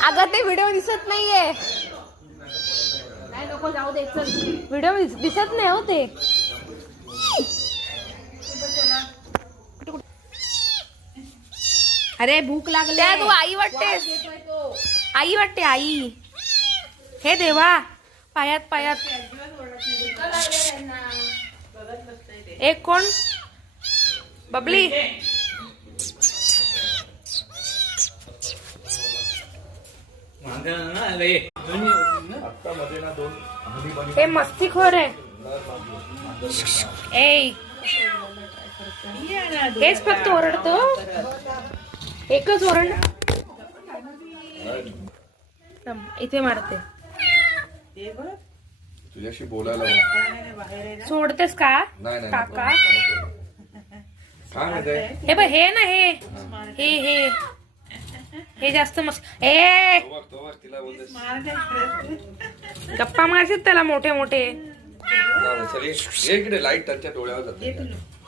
अगं ते व्हिडिओ दिसत नाहीये. नाही नको जाऊ दे चल. व्हिडिओ दिसत नाही हो ते. अरे भूक लागली. तू आई वाटतेस. आई वाटते आई. हे देवा पायात पायात. एक कोण बबली. हे मस्तीखोर आहे. ए हेच फक्त ओरडतो. एकच ओरड. इथे मारते. तुझ्याशी बोलायला सोडतेस का काका. हे बघ हे ना हे हे जास्त मस्त. ए गप्पा मारतात त्याला मोठे मोठे. इकडे लाईट त्यांच्या डोळ्यावर जाते.